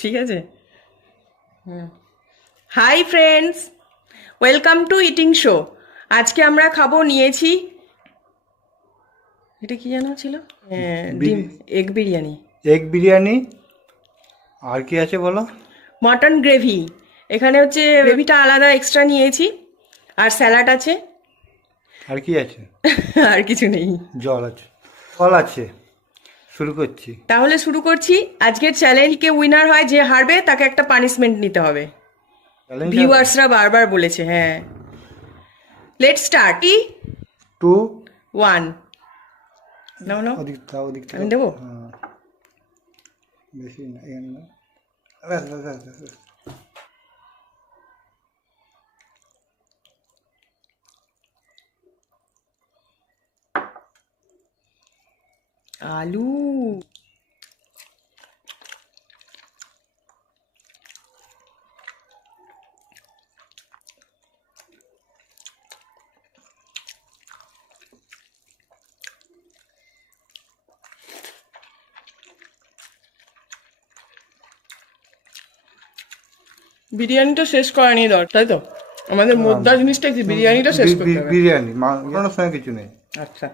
ঠিক আছে। Hi friends, welcome to eating show. আজকে আমরা খাবো নিয়েছি, এটা কি যেন ছিল, ডিম এগ বিরিয়ানি, এগ বিরিয়ানি। আর কি আছে বলো? Mutton gravy. এখানে হচ্ছে গ্রেভিটা আলাদা এক্সট্রা নিয়েছি, আর স্যালাড আছে। আর কি আছে? আর কিছু নেই। জল আছে, ফল আছে। শুরু করছি। তাহলে শুরু করছি। আজকের চ্যালেঞ্জকে উইনার হয় যে হারবে তাকে একটা পানিশমেন্ট নিতে হবে। চ্যালেঞ্জ হবে। ভিউয়ার্সরা বারবার বলেছে। হ্যাঁ, লেট স্টার্ট। 2 ওয়ান। নাও নাও, ওদিক দাও, ওদিক থেকে। আমি দেবো। হ্যাঁ, বেশি না, এখানে না। ব্যাস ব্যাস ব্যাস ব্যাস ব্যাস। আলু। বিরিয়ানিটা শেষ করা নিয়ে দরকার, তাই তো? আমাদের মুদ্রা জিনিসটা কি, বিরিয়ানিটা শেষ করতে হবে। বিরিয়ানি মাংসের সঙ্গে কিছু নেই। আচ্ছা,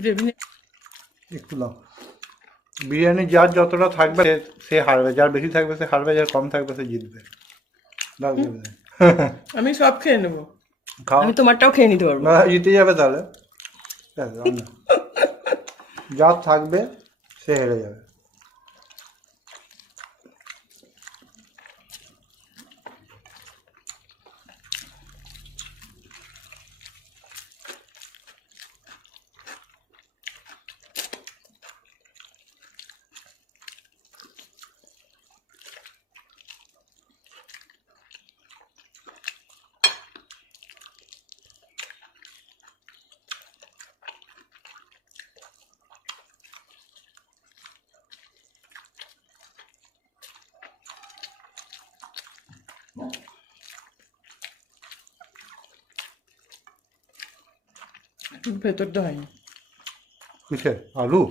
গ্রেভি। একটু দাও। বিরিয়ানি যার যতটা থাকবে সে হারবে, যার বেশি থাকবে সে হারবে, যার কম থাকবে সে জিতবে। দাও দেবে। আমি সব খেয়ে নেবো, খাও। আমি তোমারটাও খেয়ে নিতে পারবো। না, জিতে যাবে তাহলে। ব্যাস, দাও না। যার থাকবে সে হেরে যাবে। ভেতরটা হয়নি। কিসের আলু?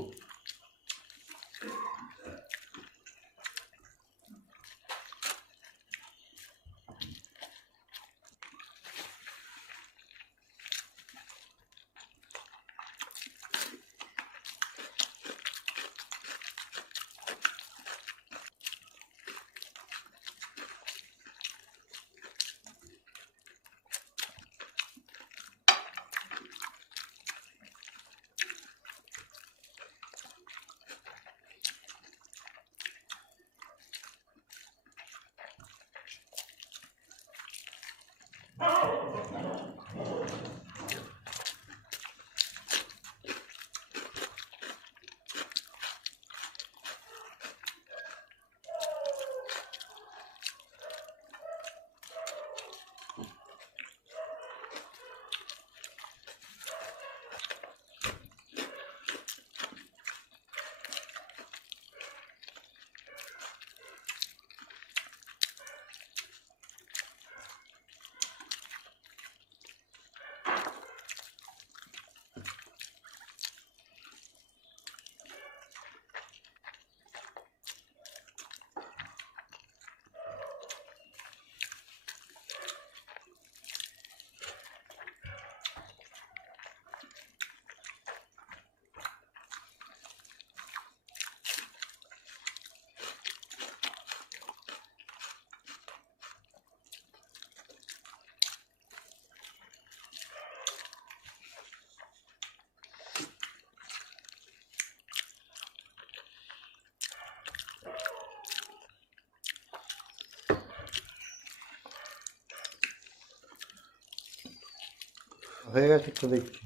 হয়ে গেছে তো দেখছি।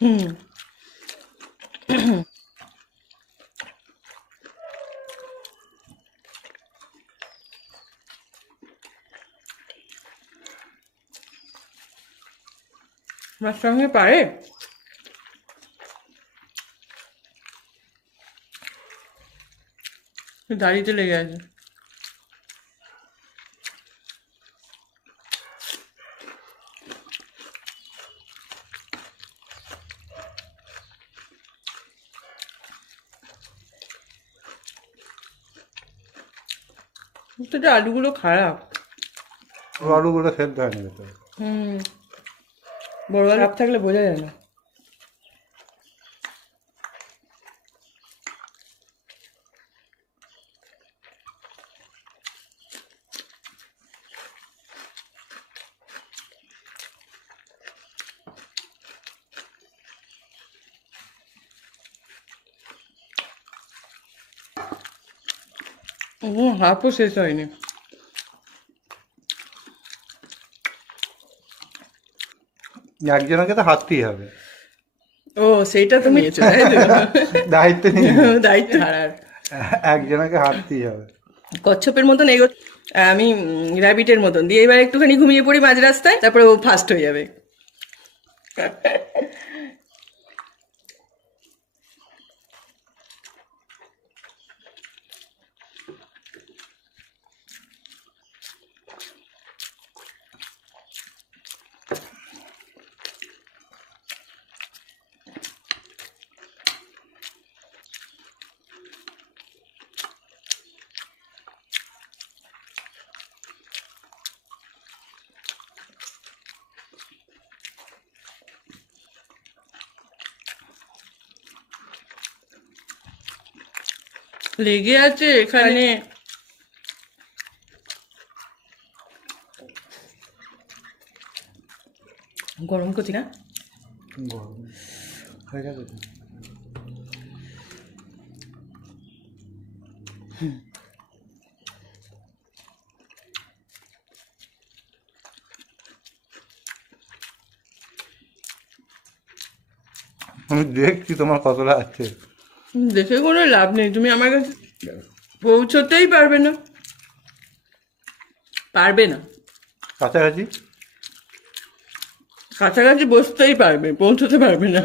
হুম। আমার সঙ্গে পারে দাড়িতে লেগে আছে। প্রত্যেকটা আলুগুলো খারাপ। আলুগুলো সেদ্ধ হয়নি ভেতরে। হুম। বড় আলু খারাপ থাকলে বোঝা যায় না। হাফও শেষ হয়নি। একজনকে তো হারতেই হবে, ও সেইটা তো নিয়েছো তাই তো? দায়িত্ব নিয়ে দায়িত্ব হারার। একজনকে হারতেই হবে। কচ্ছপের মতন এগো, আমি র্যাবিটের মতন দিয়ে এবার একটুখানি ঘুমিয়ে পড়ি মাঝ রাস্তায়, তারপরে ও ফাস্ট হয়ে যাবে। লেগে আছে এখানে। গরম করছি না? গরম হয়ে গেছে তো। আমি দেখছি তোমার কতটা আছে। দেখে কোনো লাভ নেই, তুমি আমার কাছে পৌঁছতেই পারবে না। পারবে না। কাছাকাছি কাছাকাছি বসতেই পারবে, পৌঁছতে পারবে না।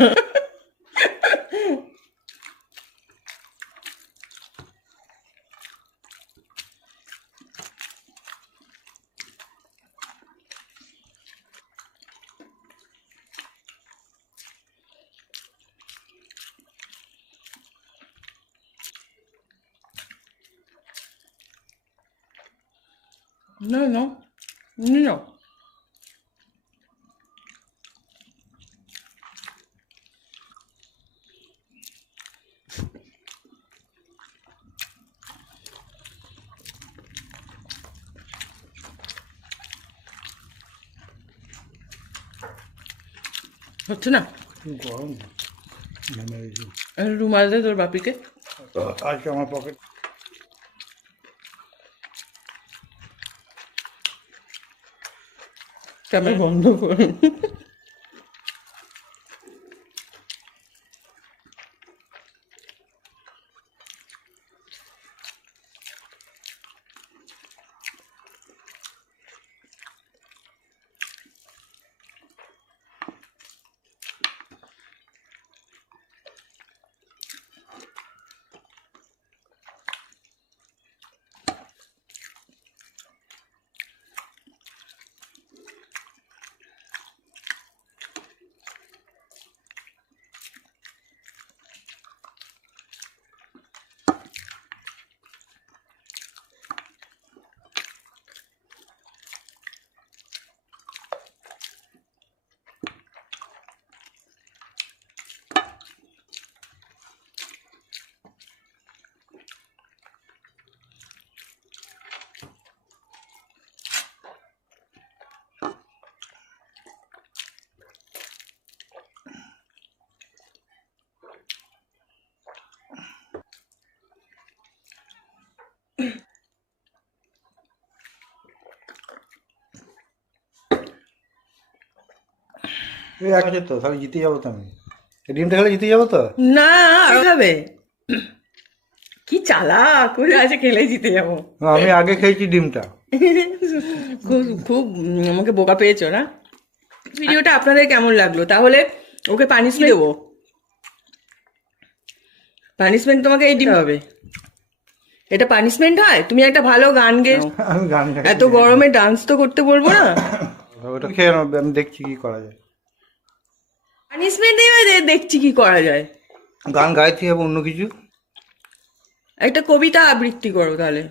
No, no, no. হচ্ছে না। গরম নেমে গেছি। রুমাল দে তোর বাপিকে। আজকে আমার পকেট ক্যামেরা বন্ধ কর। এই আছে তো, তাহলে জিতে যাবো তো আমি। এই ডিমটা খেলে জিতে যাবো তো। না আরো খাবে, কি চালাক করে আছে, খেলে জিতে যাবো। আমি আগে খেয়েছি ডিমটা। খুব খুব আমাকে বোকা পেয়েছো না। ভিডিওটা আপনাদের কেমন লাগলো? তাহলে ওকে পানিশমেন্ট দেবো, পানিশমেন্ট তোমাকে এই দিতে হবে। এটা পানিশমেন্ট হয়? তুমি একটা ভালো গান গেয়ে আমি গান গাই। এত গরমে ডান্স তো করতে বলবো না। ওটা খেয়ে নাও, আমি দেখছি কি করা যায়। পানিশমেন্ট দিবে, দেখছি কি করা যায়। গান গাইতে হবে অন্য কিছু। একটা কবিতা আবৃত্তি করো তাহলে।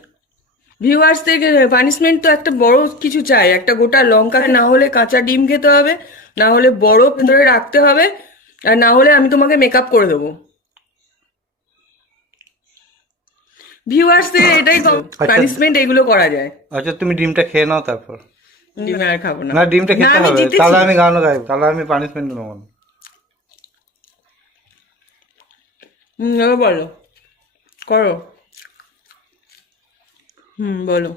ভিউয়ার্সদেরকে পানিশমেন্ট তো একটা বড় কিছু চাই, একটা গোটা লঙ্কা, না হলে কাঁচা ডিম খেতে হবে, না হলে বরফ ভেতরে রাখতে হবে, আর না হলে আমি তোমাকে মেকআপ করে দেবো। ভিউয়ার্সদের এটাই পানিশমেন্ট, এগুলো করা যায়। আচ্ছা তুমি ডিমটা খেয়ে নাও তারপর। ডিম আর খাবো না। না ডিমটা না, খেতে আমি হবে, জিতেছি। তাহলে আমি গানও গাইব, তাহলে আমি পানিশমেন্ট নেবো না। এবার বলো, করো। বলো।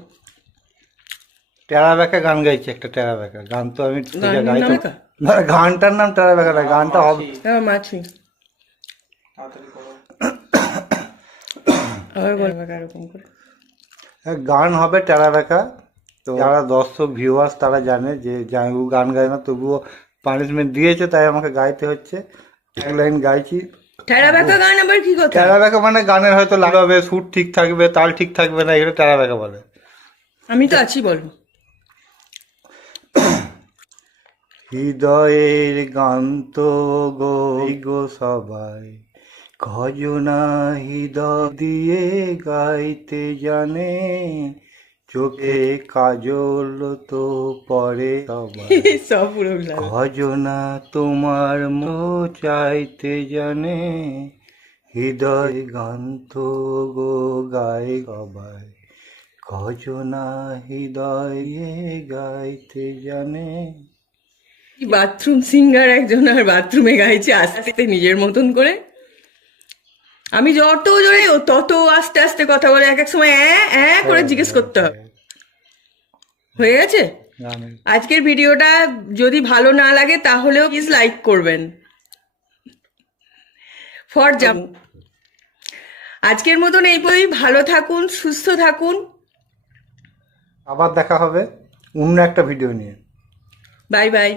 টেরা বেঁকা গান গাইছি, একটা টেরা বেঁকা গান, তো আমি সোজা গানের নাম গাইতে একা? না, গানটার নাম টেরা বেঁকা না, গানটা হবে। মাছি। আবার বলো এরকম করে। গান হবে টেরা বেঁকা। তো যারা দর্শক ভিউয়ার্স তারা জানে যে ও গান গায় না, তবুও পানিশমেন্ট দিয়েছে, তাই আমাকে গাইতে হচ্ছে। এক লাইন গাইছি। ঠেরা ব্যাকা গান আবার কি কথা? টেরা বেঁকা মানে গানের হয়তো লাগবে, সুর ঠিক থাকবে, তাল ঠিক থাকবে না, এটা টেরা বেঁকা বলে। আমি তো আছি, বলো। হৃদয়ের গান তো গো গো সবাই, খজনা হৃদয় দিয়ে গাইতে জানে, চোখে কাজল তো পরে সবাই, সব পুরো খজনা তোমার মো চাইতে জানে, হৃদয় গান তো গো গায় সবাই, খজনা হৃদয়ে গাইতে জানে। বাথরুম সিঙ্গার একজন, আর বাথরুমে গাইছে আস্তে আস্তে নিজের মতন করে। আমি যত জোরে ও তত আস্তে আস্তে কথা বলে, এক এক সময় করে জিজ্ঞেস করতে হবে। হয়ে গেছে। গানের আজকের ভিডিওটা যদি ভালো না লাগে তাহলেও প্লিজ লাইক করবেন। ফর জাম। আজকের মতন এই বই, ভালো থাকুন, সুস্থ থাকুন। আবার দেখা হবে অন্য একটা ভিডিও নিয়ে। Bye bye.